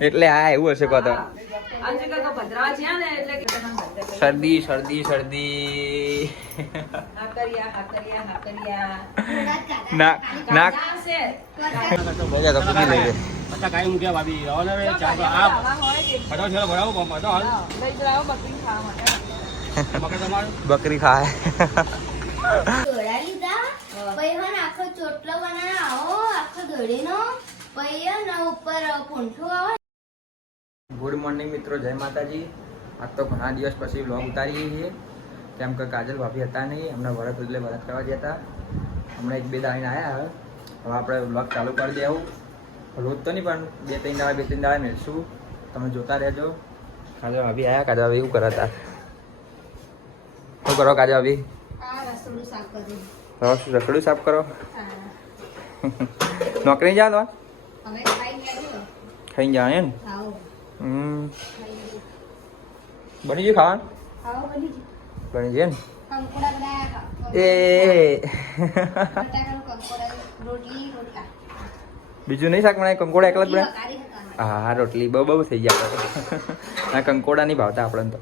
એટલે હા એવું હશે કહો તો. શરદી શરદી શરદી. હા કર્યા હા કર્યા હા કર્યા. ના ના. મજા તો પૂરી લઈ લે પચાસ કાંઈ મૂક્યા ભાભી રવાના રે ચાર તો આ આવા હોય કે. પચાસ થેલા ભરાવો કોમ હતો હાલ. હા, લઈ જાઓ બકરી ખાવા માટે. મગજ તમારું? બકરી ખાય. પછી હે ને આખો ચોટલો બનાવે આવો આખો દોડીનો પછી ને ઉપર પૂંઠો આવે. ગુડ મોર્નિંગ મિત્રો જય માતાજી. આજ તો ઘણા દિવસ પછી વ્લોગ ઉતારીએ છીએ. કેમ કે કાજલ ભાભી હતા નહીં હમણાં વરત એટલે વરત કરવા ગયા હતા. હમણાં એક બે દાવીને આવ્યા હવે. આપણે વ્લોગ ચાલુ કરી દેવું. રોજ તો નહીં પણ બે ત્રણ દાડા બે ત્રણ દાડા મેળશું. તમે જોતા રહેજો. કાજલ ભાભી આવ્યા કાજલ ભાભી એવું કરતા શું કરો કાજલ ભાભી? આ રસોડું શાક કર્યું રસ રખડું સાફ કરો? નોકરી જા હવે ખાઈ ગયા એમ? બની ગયું ખાવાનું? બની ગયું. ને એ. બીજું નહીં શાક બનાય કંકોડા એકલા જ બનાય હા હા રોટલી બહુ બહુ થઈ ગયા. આ કંકોડા નહીં ભાવતા આપણને તો.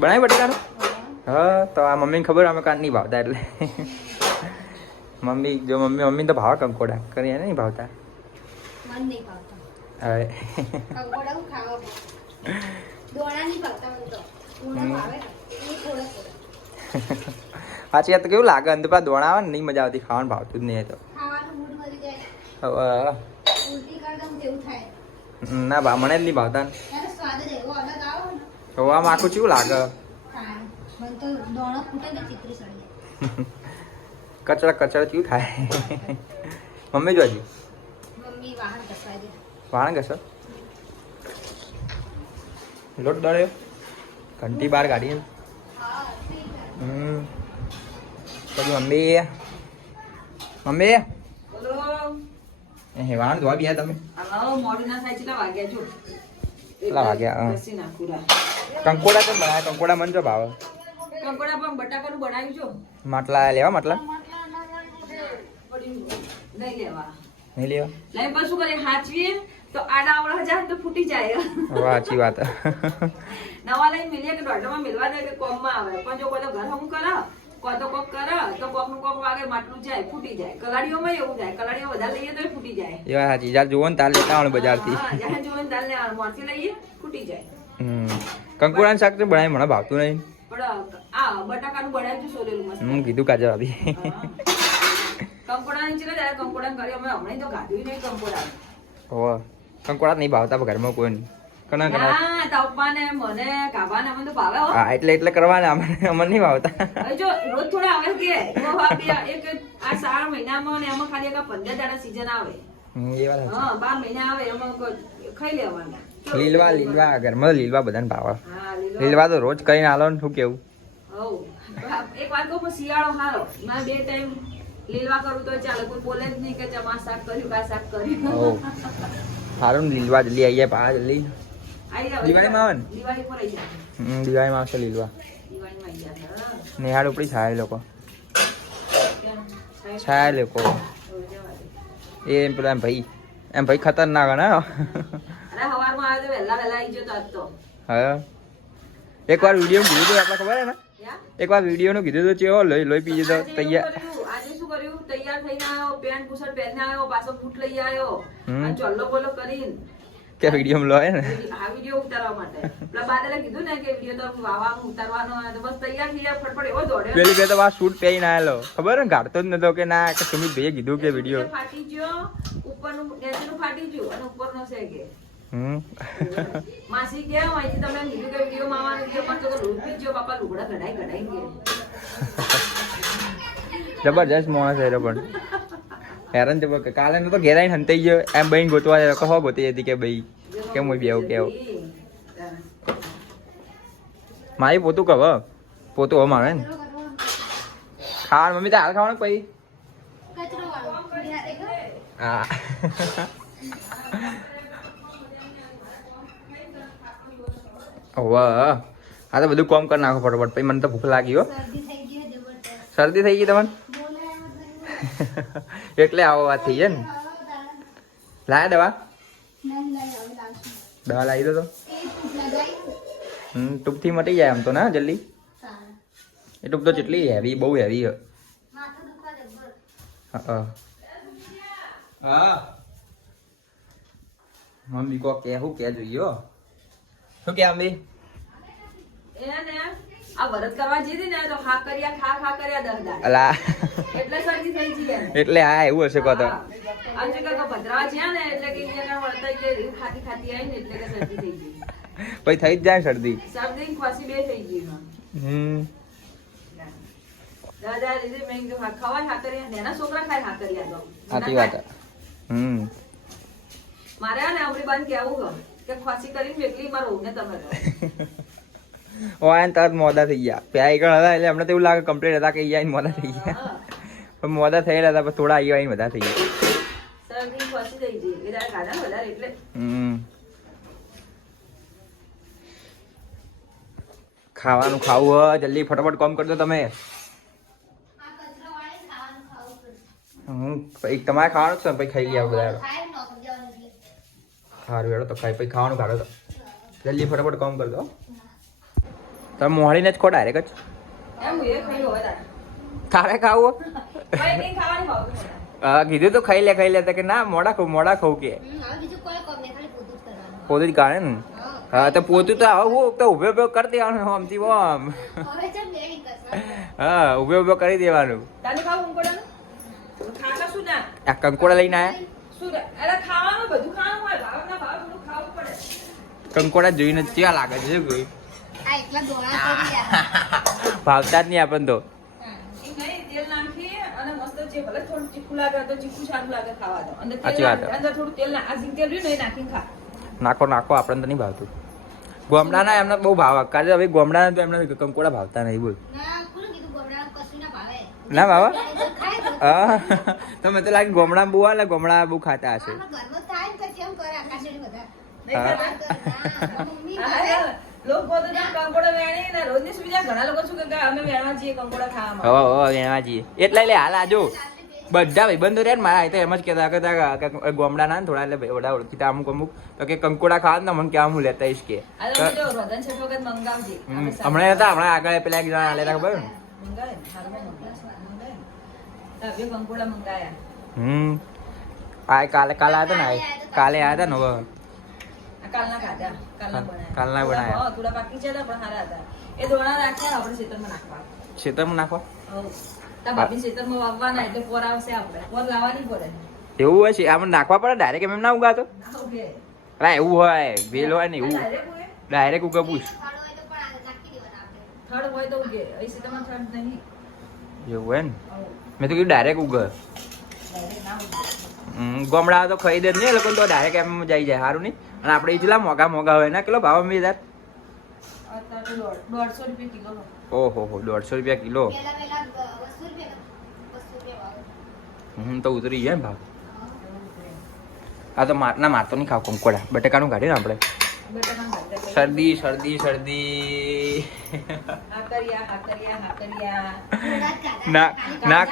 બનાય બટેકાનું? હા તો આ મમ્મીને ખબર અમે કાંઈ નહીં ભાવતા એટલે. મમ્મી જો મમ્મી મમ્મી તો ભાવે કંકોડા. કરી એને નહીં ભાવતા? હવે. ભાવતા મને તો. કેવું લાગે? અંદર પા દોણા આવે ને નહીં મજા આવતી ખાવાનું ભાવતું જ નહીં તો. ના ભા મને જ નહીં ભાવતા આમ આખું કેવું લાગે? કચરા કચરા કેવું થાય. મમ્મી જોજી મમ્મી વાહન ઘસવા દે. વાણ ઘસો? લોટ દળ્યો? ઘંટી બહાર કાઢી હા હમ. પછી મમ્મી? મમ્મી? બોલો. એ વાણ ધોવા બી તમે? મોડું ના થાય કેટલા વાગ્યા છો. કેટલા વાગ્યા? કંકોડા કેમ બનાવે કંકોડા મને જો ભાવે. કંકોડા પણ બટાકાનું બનાવ્યું છો. માટલા લેવા માટલા? નહીં લેવા. નહીં લેવા? લઈ પછી શું કરીએ હાચવીએ તો આડા આવડા હજાર તો ફૂટી જાય. સાચી વાત. નવા લઈને મિલીએ કે દોઢમાં મિલવા દે કે કોમમાં આવે. પણ જો કોઈ તો ઘર હું કરે કોતો તો કોક કરે તો કોકનું કોક વાગે માટલું જાય ફૂટી જાય. કલાડીઓમાં એવું જાય કલાડીઓ વધારે લઈએ તો ફૂટી જાય. એ હાચી જ્યારે જુઓ ને તાર લેતા આવણ બજારથી. જ્યાં જુઓ ને દાલ લેવાનું. મોરથી લઈએ ફૂટી જાય. હમ. કંકોડાનું શાક તો બનાવી મને ભાવતું નહીં. પણ બટાકાનું બનાવ્યું સોલેલું મસ્ત. હું કીધું કાજલ આવી કંકોડા નીચે ને કંકોડા કરી અમે હમણાં તો ગાધ્યું નહીં કંકોડા હોવે કંકોડા નહીં ભાવતા ઘરમાં કોઈ નહીં. મને કાબાને તો ભાવે હો. હા એટલે એટલે કરવાના અમને અમને નહીં ભાવતા. જો રોજ થોડા આવે કે જો આ એક આ ચાર મહિનામાં ને એમાં ખાલી એક પંદર દાડા સીઝન આવે. એ વાત હા બાર મહિના આવે એમાં ખાઈ લેવાના. લીલવા લીલવા ઘરમાં લીલવા બધાને ભાવે. લીલવા. તો રોજ કરીને આલો ને શું કેવું. એક વાત કહું શિયાળો હારો. મારે બે ટાઈમ લીલવા કરું તો ચાલે. કોઈ બોલે જ નહીં કે ચમા શાક કર્યું કા શાક કર્યું. સારું લીલવા જલ્દી આવી જાય પા જલ્દી. દિવાળીમાં આવે ને? દિવાળી પર આઈ જાય દિવાળીમાં આવશે લીલવા. નિહાળ ઉપડી છાય લોકો. છાય લોકો. જવા પેલા એમ ભાઈ. એમ ભાઈ ખતરનાક ને? અરે તો વહેલા વહેલા જતો હા. એકવાર વીડિયો આપણે ખબર હે ને? એકવાર વિડીયોનું કીધું તો ચેવો લઈ લઈ પી જતો તૈયાર. આજે શું કર્યું? તૈયાર થઈને આવ્યો પેન્ટ બુશર્ટ પહેરીને આવ્યો પાછો બૂટ લઈ આવ્યો. અને ચોલ્લો બોલો કરીને. કે વીડિયો લો હે ને? આ વીડિયો ઉતારવા માટે. પેલા બાદલે કીધું ને કે વીડિયો તો વાવાનું ઉતારવાનો તો બસ તૈયાર થઈ ગયા ફટફટ એવો દોડ્યો. પેલી બે તો આ શૂટ પહેરીને આવેલો. ખબર ને ગાડતો જ નતો કે ના કે સુમિત ભાઈએ કીધું કે વીડિયો. ફાટી ગયો ઉપરનું નીચેનું ફાટી ગયું અને ઉપરનો છે કે માસી કે અહીંથી તમે કીધું કે વીડિયો માવાનો વીડિયો પણ તો રૂપી જો બાપા લુગડા કઢાઈ કઢાઈ ગયા. જબરજસ્ત માણસ હેરો પણ. હેરાન જબર કાલે તો ઘેર આવીને હંતાઈ ગયો એમ બહેન ગોતવા જાય કહો ગોતી હતી કે ભાઈ કેમ હોય બેવું કેવું મારી પોતું કહો પોતું હમ આવે ને. ખાવાનું મમ્મી તો હાલ ખાવાનું પછી? હા. હોવે આ તો બધું કોમ કરી નાખો ફટાફટ. પછી મને તો ભૂખ લાગી હો. શરદી થઈ ગઈ તમને. એટલે આવો વાત થઈ છે ને. લાયા દવા? દવા લાવી દો તો. હમ ટૂંકથી મટી જાય આમ તો ના જલ્દી? એ ટૂંક તો જેટલી હેવી બહુ હેવી હા હા મમ્મી કો કે હું કે જોઈએ હો. શું કે આંબી એને આ વરત કરવા જઈ ને તો ખા કર્યા ખા ખા કર્યા દસ દાડા. અલા. એટલે શરદી થઈ ગઈ એટલે હા એવું હશે કહો તો. આજે કાકા ભદ્રાવા જ્યાં ને એટલે કે અહીંયા વળતા કે ખાતી ખાતી આવી ને એટલે કે શરદી થઈ ગઈ. પછી થઈ જ જાય શરદી. શરદી ખોસી બે થઈ ગઈ હમ. દાદા લીધે મેં કીધું હા, ખવાય હાકરિયા ને એના છોકરા ખાય હાકરિયા તો. સાચી વાત. હમ. મારે ને અમરી બાન કેવું ગમ કે ખોસી કરીને મારો ને તમે તરત મોડા થઈ ગયા. પ્યા આગળ હતા એટલે હમણાં તો એવું લાગે કમ્પ્લીટ હતા કે અહીંયા મોડા થઈ ગયા. પણ મોડા થયેલા હતા પણ થોડા અહીંયા બધા થઈ ગયા. ખાવાનું ખાવું હોય જલ્દી ફટાફટ કોમ કરજો તમે. હમ પછી તમારે ખાવાનું છે ને? પછી ખાઈ ગયા બધા. સારું હેડો તો ખાઈ પછી ખાવાનું કાઢો તો. જલ્દી ફટાફટ કામ કરજો તમે મોહળીને જ ખો ડાયરેક્ટ જ. તારે. ખાવું. હા કીધું તો ખાઈ લે ખાઈ લે કે ના મોડા ખાવ મોડા ખાવ કે. પોતું જ કાઢે ને હા. તો પોતું તો હવે હું તો ઉભે ઉભે કરી દેવાનું આમથી આમ. હા. ઉભે ઉભે કરી દેવાનું? આ કંકોડા લઈને આયા શું રે- અરે ખાવાનું બધું ખાવાનું હોય ભાવ ના ભાવ બધું ખાવું પડે કંકોડા જોઈને કેવા લાગે છે કોઈ ભાવતા જ નહીં આપણને તો. નાખો નાખો આપણને તો નહીં ભાવતું. ગોમડાના એમને બહુ ભાવ કારણ હવે ગોમડાના તો એમને કંકોડા ભાવતા નહીં બોલ. ના બાબા હા. તમે તો લાગે ગોમડા બહુ આલે ગોમડા બહુ ખાતા હશે. એટલે હાલ આજો બધા ભાઈબંધો રહ્યા ને મારા આય તો એમ જ કહેતા હતા કે કે ગોમડા ના થોડા એટલે બધા ઓળખીતા અમુક અમુક. તો કે કંકોડા ખાવા ને મને કે હું લેતા આવીશ કે. હમણાં હતા હમણાં આગળ પેલા એક જણા લેતા ખબર. હમ. આ કાલે કાલે આવ્યા હતા ને કાલે આવ્યા હતા ને હવે. કાલના ખાધા, કાલના બનાયા. કાલના બનાયા. હા, થોડા બાકી છે તો પણ હારા હતા. એ દોણા રાખ્યા આપણે ખેતરમાં નાખવા. ખેતરમાં નાખો હઉ. તાર ભાભી ખેતરમાં વાવવાના એટલે પોર આવશે આપણે. પોર લાવવાની પડે. એવું હોય છે આમાં નાખવા પડે ડાયરેક્ટ એમ ના ઉગાતો ના હા એવું હોય વેલ હોય ને એવું? ડાયરેક્ટ ઉગે પૂછ હોય તો ઉગે. નહીં. એવું હોય ને મેં તો કીધું ડાયરેક્ટ ઉગે ગમડા હમ, ગોમડા તો ખાઈ દે એ લોકો તો ડાયરેક્ટ એમ જઈ જાય સારું નહીં અને આપણે એટલા મોંઘા મોગા મોગા હોય ને કેટલો ભાવ અમે યાર. ઓહો હો દોઢસો રૂપિયા કિલો. હમ તો ઉતરી જાય ને ભાવ. આ તો ના મારતો નહીં ખાવ કંકોડા. બટેકાનું કાઢીએ ને આપણે. શરદી શરદી શરદી. હાકરિયા, સો લઈ ના ના.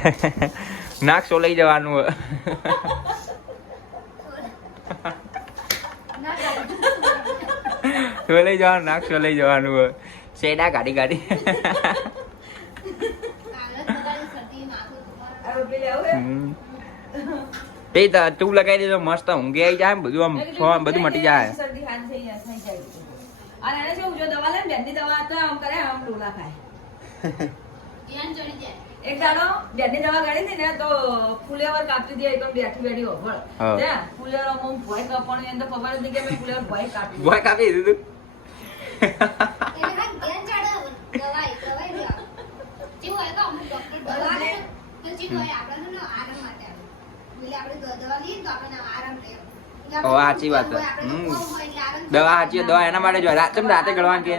નાક સોલાઈ જવાનું. હોય. સોલાઈ જવાનું નાક સોલાઈ જવાનું. શેડા ગાડી ગાડી હમ. તે ત- લગાવી દેજો મસ્ત ઊંઘી આવી જાય બધું આમ બધું મટી જાય શરદી હાથ થઈ જાય, થઈ જાય. અને એને શું, જો દવા લે બેનની દવા તો આમ કરે, આમ ડોલા ખાય. એક દાડો બેનની દવા ગાળી હતી ને તો ફુલેવર કાપતી દે એકદમ બેઠી બેઠી હોભળ. હા. ફુલેવર આમ ભોંય એને તો ખબર જ નહીં કે મેં ફુલેવર ભોંય કાપી દીધું. બોય કાપી દીધું. દવા સાચી દવા એના માટે જો ચમ રાતે ગળવાનું કે?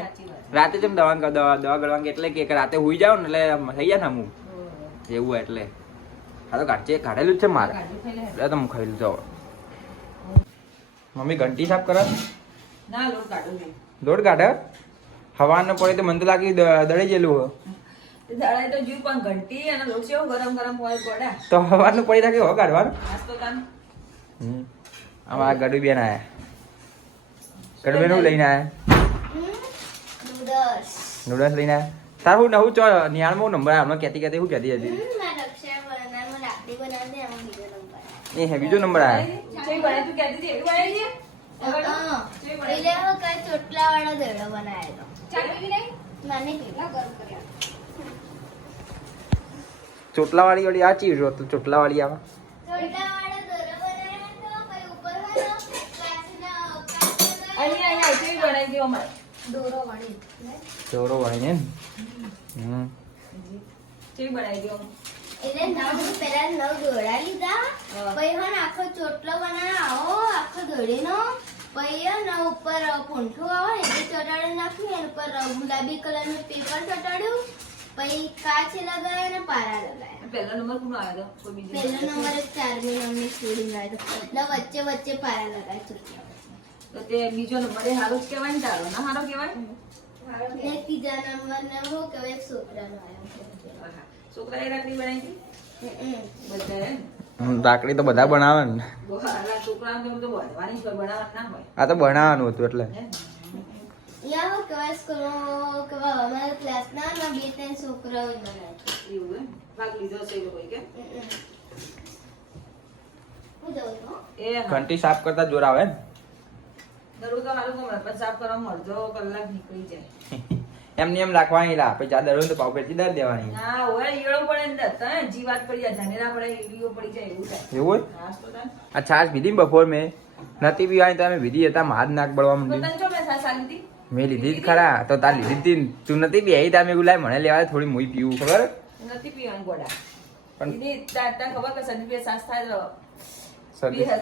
રાતે ચમ દવા દવા દવા ગળવાનું કે? એટલે કે રાતે હુઈ જાવ ને એટલે થઈ જાય ને અમુક. એવું હોય એટલે. હા તો કાઢજે કાઢેલું જ છે મારે. એટલે તો ખાઈ લીધો મમ્મી ઘંટી સાફ કરો ના લોટ કાઢો લોટ કાઢે? હવાનું પડે તો મને તો લાગી દળી ગયેલું હો. તે દાડા તો જીવ પણ ઘંટી અને લોટ ગરમ ગરમ હોય ગોડા તો હવાનું પડી રાખે હો કાઢવાનું આજ તો તાન હમ. આમાં આ ગડુ બેન આયા. ગડુ બેન લઈને આયા. નુડલ્સ. લઈને આયા. તારું નવું ચો નિહાળમાં નંબર હમણાં કેતી કહેતી હું કહેતી હતી. એ હે બીજો નંબર તું હતી એવી છે એટલે હવે કઈ ચોટલાવાળો દડો બનાવ્યો હતો. નાની પીળી. ચોટલાવાળી વાળી આ ચીજ હતો ચોટલાવાળી બનાવી દોરો વાળી ને? બનાવી એટલે નવ પેલા નવ દોરા લીધા. પછી હે ને આખો ચોટલો બનાવો. આખો દોરીનો. પછી હે ઉપર પૂંઠું આવે એટલે એ નાખ્યું એના ઉપર ગુલાબી કલરનું પેપર ચોટાડ્યું. પછી કાચ લગાવ્યા અને પારા લગાવ્યા પહેલો નંબર કોનો આવ્યો હતો કોઈ બીજો? પહેલો નંબર ચારમી નંબરની સ્ટોરી આવ્યો એટલે વચ્ચે વચ્ચે પારા લગાવ્યા ચૂક્યા તો તે બીજો નંબર એ હારો જ કહેવાય ને તારો ના હારો કહેવાય? ને ત્રીજા નંબર ને હું કહેવાય છોકરાનો આવ્યો. છોકરાએ રાખડી બનાવી હતી. બધા એમ રાખડી તો બધા બનાવે ને. છોકરા તો બનાવવાનું આ તો બનાવવાનું હતું એટલે? યા હું કહેવાય સ્કૂલમાં કહેવાય અમારા ક્લાસના ના બે ત્રણ છોકરાઓ જ બનાવ્યા એવું એમ ભાગ લીધો છે એ લોકોએ કે હું જઉં છું એ હા. ઘંટી સાફ કરતા જોર આવે ને દરરોજ તો હારું ગમે પણ સાફ કરવામાં અડધો કલાક નીકળી જાય એમને એમ રાખવાની લા પછી દરરોજ તો પાવ પેટી દર દેવાની ના હોય ઈયળો પડે ને જીવાત પડી જાય ધાનેરા પડે ઈડીઓ પડી જાય એવું થાય એવું હોય તો. આ છાશ પીધી ને બપોર મેં નથી પીવાની તમે અમે પીધી હતા હાથ નાક બળવા તો માંડ્યું તને જો મેં સાસ આલી હતી? મેં લીધી જ ખરા. તો તાર લીધી હતી તું નથી પી આવી તા મેં ગુલાય મને લેવા થોડી મુઈ પીવું ખબર? નથી પીવાની ગોળા પણ- તાર ખબર કે સાસ થાય તો થાય?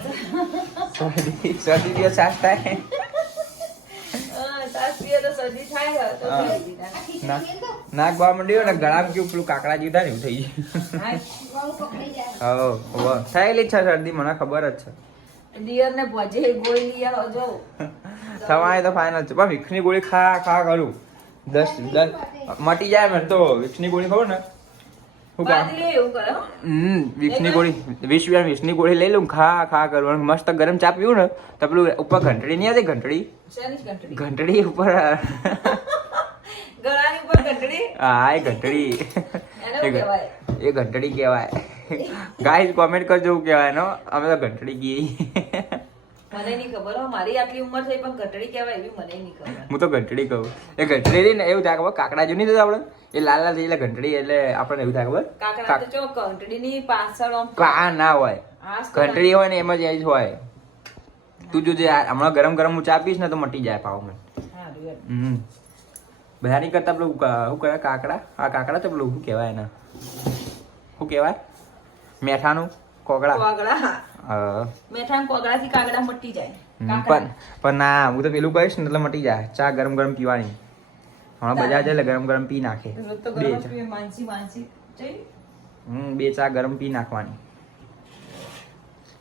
સાસ થાય તાર. ના- નાક બળવા માંડ્યું ને ગળામાં કેવું પેલું કાકડા થાય ને એવું થઈ ગયું. હો. થયેલી છે શરદી મને ખબર જ છે. દિયરને ભજે ગોળી લઈ આવો જો તમારે તો ફાઇનલ છે. પણ વિક્ષની ગોળી ખા ખા કરું. દસ દસ. મટી. જાય મને તો. વિક્ષની ગોળી ખબર ને? શું કામ. હમ વિક્ષની ગોળી. વીસ રૂપિયા વિક્ષની ગોળી લઈ લઉં ખા ખા કરું. મસ્ત ગરમ ચા પીવું ને તો પેલું ઉપર ઘંટડી નહીં આવતી? ઘંટડી? ઘંટડી? ઉપર. ગળાની ઉપર ઘંટડી? હા એ ઘંટડી. એ ઘંટડી કહેવાય. ગાઈસ કોમેન્ટ કરજો શું કહેવાય નો અમે તો ઘંટડી ગઈ મને નહીં ખબર હો મારી આટલી ઉંમર થઈ પણ ઘંટડી કહેવાય એવી મને નહીં ખબર. હું તો ઘંટડી કહું. એ ઘંટડી રહી ને એવું થાય ખબર? કાકડા જો નહીં થતા આપણે? એ લાલ લાલ એટલે ઘંટડી એટલે આપણને એવું થાય ખબર? કાકડા તો જો ઘંટડીની પાછળ કા ના હોય. ઘંટડી હોય ને એમ જ એજ હોય. તું જો જે હમણાં ગરમ ગરમ હું ચા પીશ ને તો મટી જાય પાવ મને. હા, હમ. બધાની કરતા પેલું શું કહેવાય? કાકડા? આ કાકડા તો પેલું શું કહેવાય એના? શું કહેવાય? મેઠાનું કોકડા કોગળા. મેઠાનું હા. કોગળાથી કાગડા મટી જાય. પણ પણ ના હું તો પેલું કહીશ ને એટલે મટી જાય. ચા ગરમ ગરમ પીવાની. હમણાં બજાર જાય એટલે ગરમ ગરમ પી નાખે. બે ચા. હમ બે ચા ગરમ પી નાખવાની.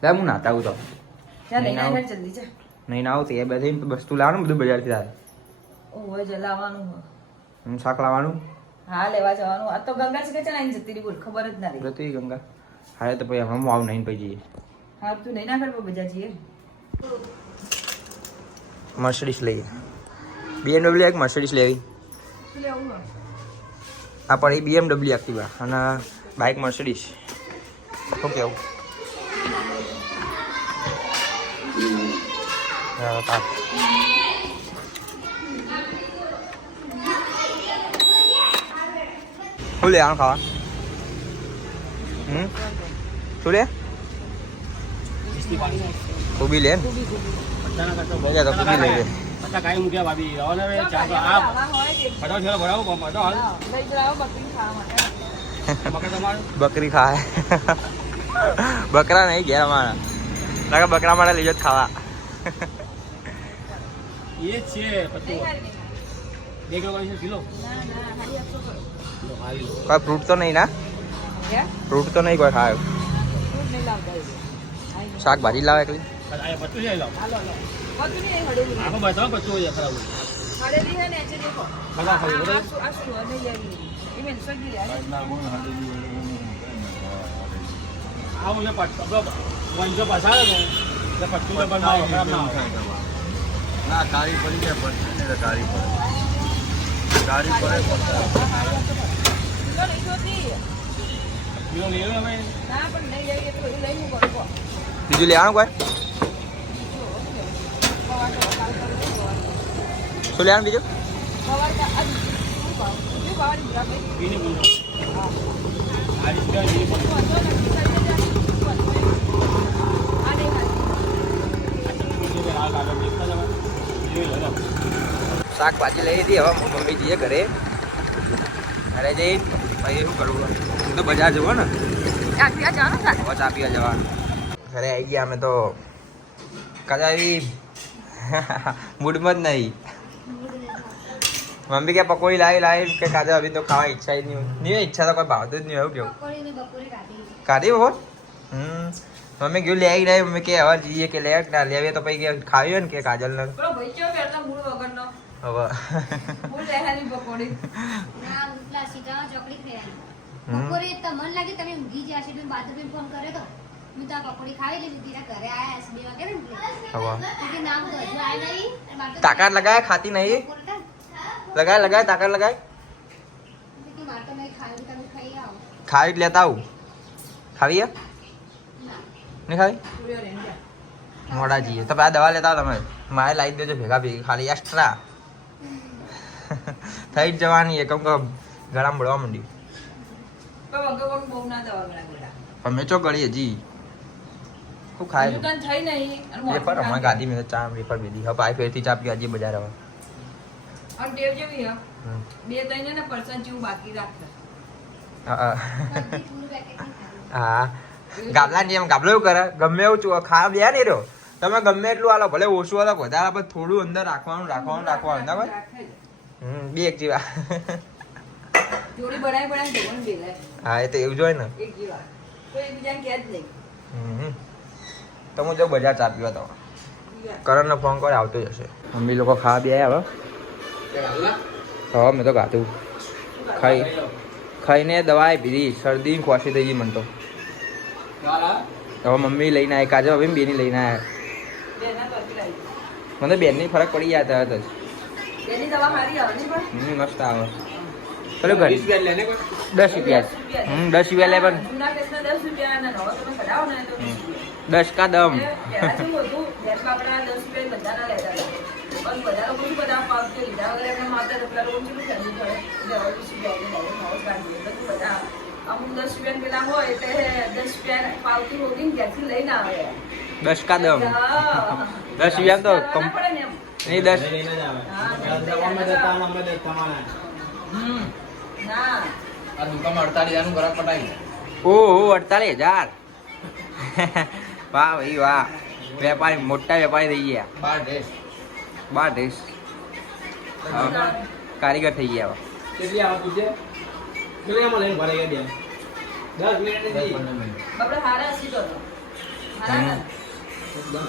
લે હું નાતા આવું તો. નહીં ના આવું તે બધી વસ્તુ લાવવાનું બધું બજારથી તારે લાવવાનું જલાવાનું હો. શાક લાવવાનું? હા લેવા જવાનું. આ તો ગંગા છે કે ચાલ જતી રહી બોલ ખબર જ ના રહી ગંગા. હા તો પછી હમ હું આવું નહીં પછી. હા તું નહીં ના કરવો બજા જઈએ. મર્સિડીસ લઈએ. બીએમડબલ્યુ એક મર્સિડીસ લેવી. શું પણ એ બીએમડબલ્યુ એક્ટિવા અને બાઇક મર્સિડીસ શું કેવું? હા, શું લેવાનું ખાવા? હમ? શું લે? કોબી લે ને બધાના કરતા લઈ જા તો લઈ લે. બકરી ખાવા માટે મકા તમારું બકરી ખાય. બકરા નહીં ઘેર અમારા. લાગે બકરા માટે લઈ જાઓ ખાવા. એ છે કોઈ ફ્રૂટ તો નહીં ના? ફ્રૂટ તો નહીં કોઈ ખાય. ખરાબ લાવે હે ને કાળી પડી જાય પડશે કાળી પડે કાળી પડે પણ નહીં આવી એટલે લઈ મૂકો. બીજું લેવાનું કોઈ? શું લેવાનું બીજું? શાકભાજી લઈ લીધી. હવે મમ્મી જઈએ ઘરે. ઘરે જઈ પછી શું કરવું? તો બજાર જવો ને? આ ક્યાં જવાનું ચા પીવા જવાનું. ઘરે આવી ગયા અમે તો કદાવી મૂડમાં જ નહીં. મમ્મી કે પકોડી લાવી લાવી કે કાજુ અભી તો ખાવા ઈચ્છા જ નહીં. નહીં ઈચ્છા તો કોઈ ભાવતું જ નહીં એવું કેવું? પકોડી ને કાઢી. બપોર હમ. મમ્મી ગયું લે આવી મમ્મી કે હવે જઈએ કે લે ના લેવીએ તો પછી કે ખાવી હોય ને કે કાજલ ને? હવે. મૂળ લેહાની પકોડી. ના પેલા સીતારામ ચોકડી ખાઈ હમ. બપોરે તમને લાગે તમે ઊંઘી ગયા બાથરૂમ ફોન કર્યો તો? હું તો પકોડી ખાવી લીધી હતી ઘરે આયા છે બે વાગે ને એટલે. કે ના તો હજુ આયા નહીં. અને મારે તો તાકાત લગાય ખાતી નહીં. લગાય લગાય તાકાત લગાય. ખાવી જ લેતા આવું. ખાવી નહીં ખાવી. મોડા જઈએ. તો પેલા દવા લેતા આવો તમે. મારે લાવી દેજો ભેગા ભેગી. ખાલી એક્સ્ટ્રા થઈ જ જવાની. એકમ કે ગળામાં બળવા માંડી તો વગર વગર બહુ ના દવા ગળા ગળા. અમે ચો કરી હજી શું ખાય દુકાન થઈ નહીં. વેફર હમણાં ગાદી મેં તો ચા વેફર પીધી. હવે પાઈ ફેરથી ચા પી આજે બજાર હવે અને ટેવ જેવી હે. બે ત્રણ ને પરસન જેવું બાકી રાખતા હા. હા. ગાબલાની જેમ ગાબલો એવું કરે. ગમે એવું ખા બે નહીં રહ્યો. તમે ગમે એટલું આલો ભલે ઓછું આલો વધારે પણ થોડું અંદર રાખવાનું રાખવાનું રાખવાનું ના ભાઈ હમ બે એક જેવા. હા એ તો એવું જ હોય ને. એક જીવા. કોઈ એકબીજાને કે જ નહીં. હમ. તો હું જો બજાર ચા પીવા તો કરણનો ફોન કરે આવતો જ હશે મમ્મી લોકો ખાવા બે હવે હા. મેં તો ગાતું ખાઈ ખાઈને દવા પીધી શરદી ને ખોસી થઈ ગઈ મને તો. હવે મમ્મી લઈને આવી કાજલ હવે બેની લઈને આવ્યા મને બેનની ફરક પડી ગયા તરત જ? હમ મસ્ત આવે. ચલો ઘર. દસ રૂપિયા. હમ દસ રૂપિયા લે પણ. દસ કા દમ દસ કા દમ દસ રૂપિયા તો નહીં દસ ઓહો અડતાલીસ હજાર. વાહ ભાઈ વાહ વેપારી મોટા વેપારી થઈ ગયા બાર ડ્રેસ બાર ડ્રેસ કારીગર થઈ ગયા હવે. કેટલી આવે તું છે? કેટલી આમાં લઈને ભરાઈ ગયા દસ મિનિટ દસ પંદર મિનિટ બાપડે હારા હસી તો હતો. હારા હમ. હતા.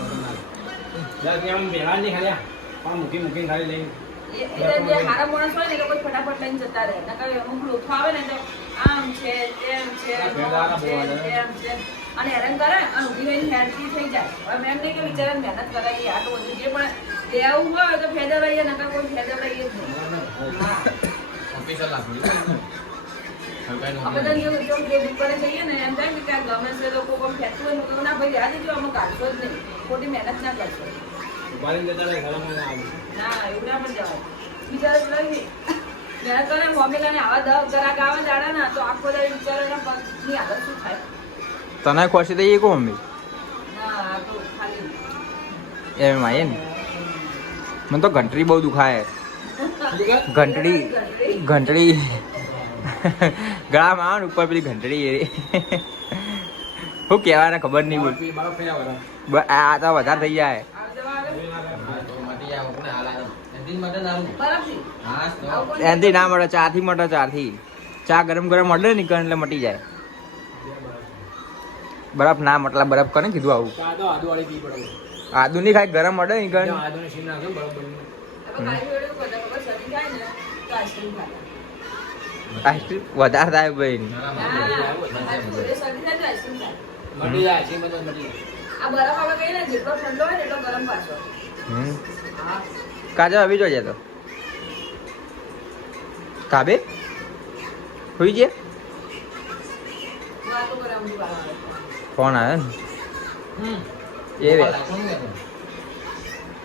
દસ મિનિટ આમ ભેળા નહીં ખાલી આ. મૂકી મૂકીને ખાલી લઈને. એ- એટલે જે હારા માણસ હોય ને એ લોકો ફટાફટ લઈને જતા રહે નકર અમુક લોકો આવે ને તો આમ છે તેમ છે તેમ છે. અને હેરાન કરે અને ઊભી રહીને હેરતી થઈ જાય. હવે મેમ નહીં કે બિચારાને મહેનત કરાવી આટલું બધું જે પણ લેવું હોય તો ફેદર રહીએ નકર કોઈ ફેદર રહીએ જ નહીં. આપણે જો જો દુકાને જઈએ ને એમ થાય કે ગમે છે લોકો કોઈ ફેંકતું હોય તો ના ભાઈ આજે જો અમે કાઢશો જ નહીં. ખોટી મહેનત ના કરશો. ના એવું ના પણ જવાય. બિચારા પેલા મહેનત કરે મમ્મી ને આવા દસ ગ્રાહક આવે દાડા ના તો આખો દાડો બિચારાના પગની હાલત શું થાય? તને ખુશી થઈ ગઈ કો મમ્મી? ના આ એમ ને? મને તો ઘંટડી બહુ દુખાય. ઘંટડી ઘંટડી. ગળામાં આવે ને ઉપર પેલી ઘંટડી એ શું કહેવાય ને ખબર નહીં બોલ. આ તો વધારે થઈ જાય આ દવા આવે બરફથી હા આવું કોઈ એનાથી ના મળે ચા થી મળે ચા થી ચા ગરમ ગરમ મળે ને એટલે મટી જાય. બરફ ના મતલબ બરફ કરે કીધું આવું? ચા તો આદુવાળી આદુ નહીં ખાય ગરમ મળે ને જો આદુની સીન નાખે ને બરોબર. હવે ખાલી વેળે બધા આઈસ્ક્રીમ વધારે થાય ભાઈ. હા, આ છોકરીઓ શરદી થાય તો આઈસ્ક્રીમ ખાય. મટી જાય છે મટી આ બરફ આપણે કહીએ ને જેટલો ઠંડો હોય એટલો ગરમ પાછો. હમ. હા કાજલ આવી જોઈએ તો. કાબે? હોઈ ગયા? ફોન આવે ને? એ વે.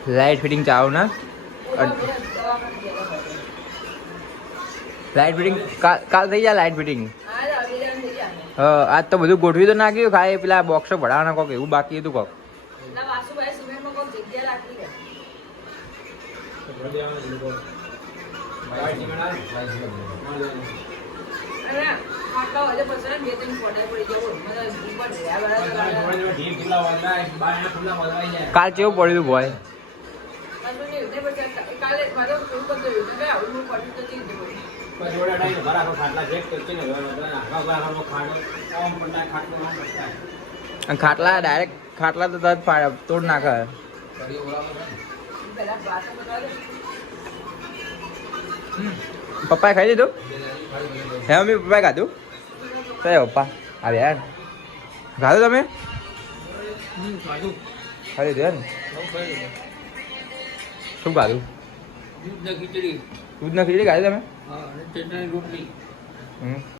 લાઇટ ફિટિંગ ચાવ ના. લાઇટ ફિટિંગ કાલ થઈ જાય લાઇટ ફિટિંગ. હા, આજ તો બધું ગોઠવી તો નાખ્યું ખાય પેલા બોક્સો ભરાવાના કોક એવું બાકી હતું કોક. તો કેવું પડ્યું ભાઈ? ખાટલા ડાયરેક્ટ ખાટલા તો તોડ નાખે. પપ્પાએ ખાઈ લીધું? હે મમ્મી પપ્પાએ ખાધું? કયા પપ્પા અરે યાર. ખાધું તમે? ખાઈ લીધું યાર શું ખાધું? ખીચડી. દૂધ ખીચડી ખાધી તમે? રોટલી.